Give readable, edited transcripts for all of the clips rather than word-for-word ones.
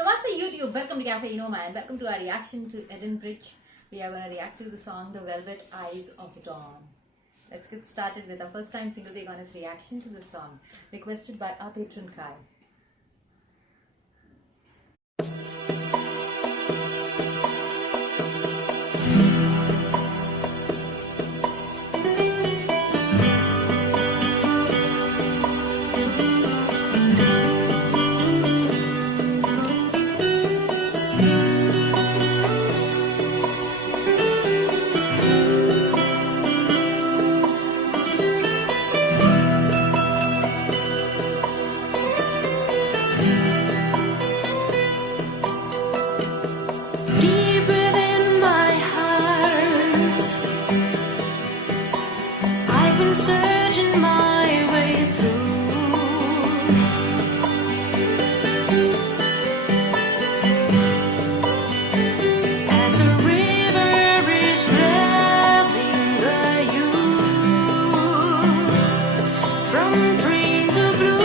Namaste YouTube, welcome to Cafe Inoma and welcome to our reaction to EDENBRIDGE. We are going to react to the song The Velvet Eyes of Dawn. Let's get started with our first time single take honest reaction to the song, requested by our patron Kai. Searching my way through, as the river is grabbing the youth from green to blue.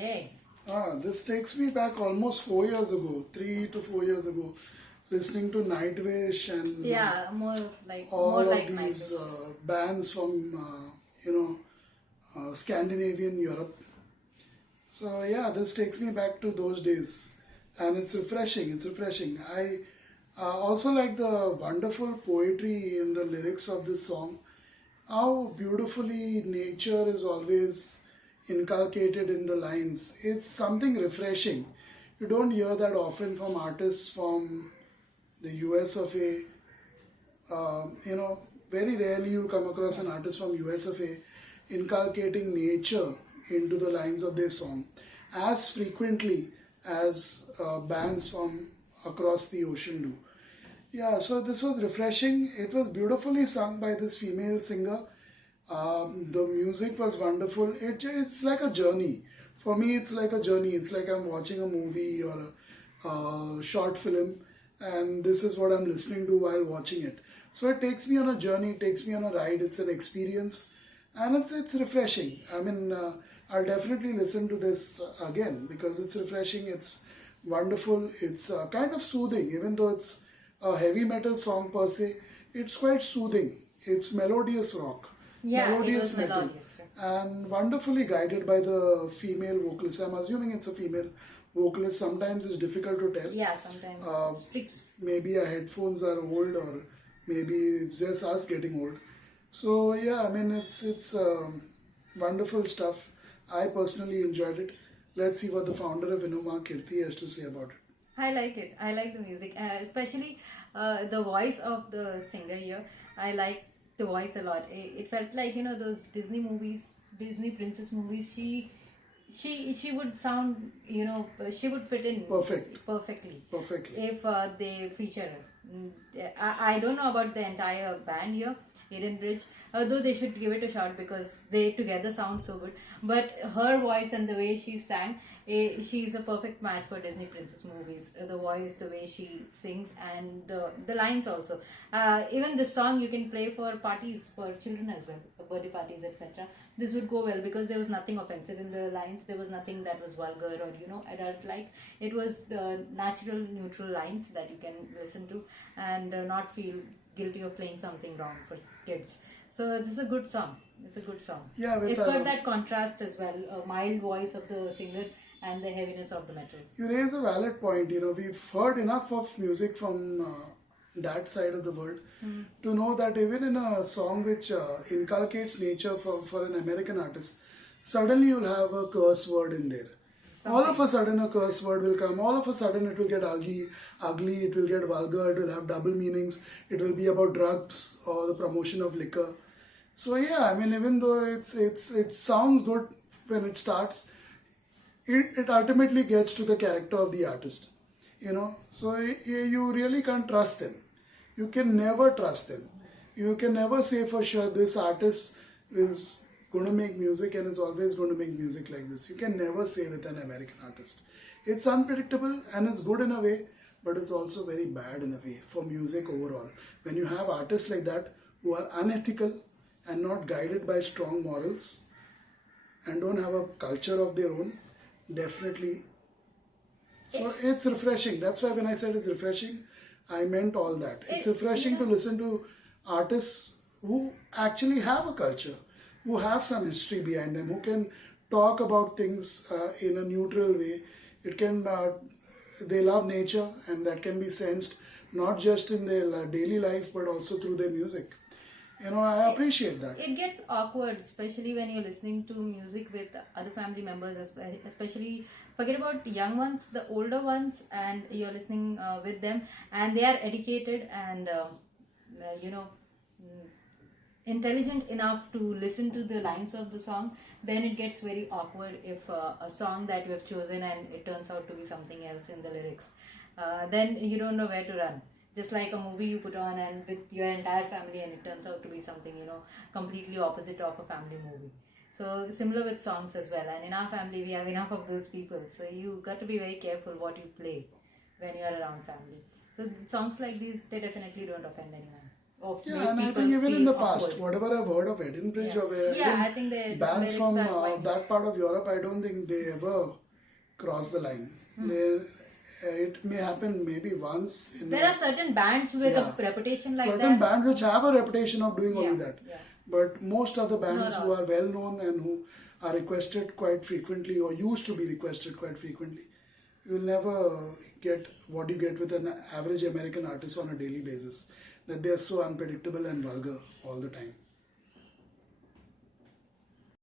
Yay. This takes me back almost 4 years ago, 3 to 4 years ago, listening to Nightwish and Yeah, more like all more of like these Nightwish. bands from Scandinavian Europe. So yeah, this takes me back to those days, and it's refreshing. It's refreshing. I also like the wonderful poetry in the lyrics of this song. How beautifully nature is always inculcated in the lines. It's something refreshing. You don't hear that often from artists from the US of A. Very rarely you'll come across an artist from US of A inculcating nature into the lines of their song as frequently as bands from across the ocean do. Yeah, so this was refreshing. It was beautifully sung by this female singer. The music was wonderful. It's like a journey. For me, it's like a journey. It's like I'm watching a movie or a short film, and this is what I'm listening to while watching it. So it takes me on a journey, it takes me on a ride. It's an experience, and it's refreshing. I mean, I'll definitely listen to this again because it's refreshing. It's wonderful. It's kind of soothing, even though it's a heavy metal song per se. It's quite soothing. It's melodious rock. Yeah, it was melodious. And wonderfully guided by the female vocalist. I'm assuming it's a female vocalist. Sometimes it's difficult to tell. Yeah, sometimes it's tricky. Maybe our headphones are old, or maybe it's just us getting old. So yeah, I mean it's wonderful stuff. I personally enjoyed it. Let's see what the founder of Inuma, Kirti, has to say about it. I like it. I like the music, especially the voice of the singer here. I like the voice a lot. It felt like those Disney movies, Disney princess movies. She would sound she would fit in perfectly if they feature her. I don't know about the entire band here, EDENBRIDGE, although they should give it a shot because they together sound so good. But her voice and the way she sang, she's a perfect match for Disney princess movies. The voice, the way she sings, and the lines also. Even this song you can play for parties for children as well, birthday parties, etc. This would go well because there was nothing offensive in the lines. There was nothing that was vulgar or adult like. It was natural, neutral lines that you can listen to and not feel guilty of playing something wrong for kids. So this is a good song. It's a good song. Yeah, it's got that contrast as well, a mild voice of the singer and the heaviness of the metal. You raise a valid point. We've heard enough of music from that side of the world to know that even in a song which inculcates nature for an American artist, suddenly you'll have a curse word in there. All of a sudden a curse word will come. All of a sudden it will get ugly, it will get vulgar, it will have double meanings. It will be about drugs or the promotion of liquor. So yeah, I mean, even though it sounds good when it starts, it ultimately gets to the character of the artist. So you really can't trust them. You can never trust them. You can never say for sure this artist is going to make music and is always going to make music like this. You can never say with an American artist. It's unpredictable and it's good in a way, but it's also very bad in a way for music overall. When you have artists like that who are unethical and not guided by strong morals and don't have a culture of their own, definitely. So it's refreshing. That's why when I said it's refreshing, I meant all that. It's refreshing to listen to artists who actually have a culture, who have some history behind them, who can talk about things in a neutral way. They love nature, and that can be sensed not just in their daily life but also through their music. I appreciate that. It gets awkward, especially when you're listening to music with other family members, especially forget about the young ones, the older ones, and you're listening with them, and they are educated and intelligent enough to listen to the lines of the song. Then it gets very awkward if a song that you have chosen and it turns out to be something else in the lyrics. Then you don't know where to run. Just like a movie you put on and with your entire family and it turns out to be something completely opposite of a family movie. So similar with songs as well, and in our family we have enough of those people, so you got to be very careful what you play when you are around family. So songs like these, they definitely don't offend anyone. of Yeah, make and I people think even in feel the past, awkward. whatever I've heard of Edenbridge Yeah. or where Yeah, even I think the bands lyrics from are quite- that part of Europe, I don't think they ever cross the line. It may happen maybe once. There are certain bands with Yeah. a reputation like certain that. bands which have a reputation of doing only Yeah, that. yeah. But most other bands No. who are well known and who are requested quite frequently or used to be requested quite frequently, you will never get what you get with an average American artist on a daily basis. That they are so unpredictable and vulgar all the time.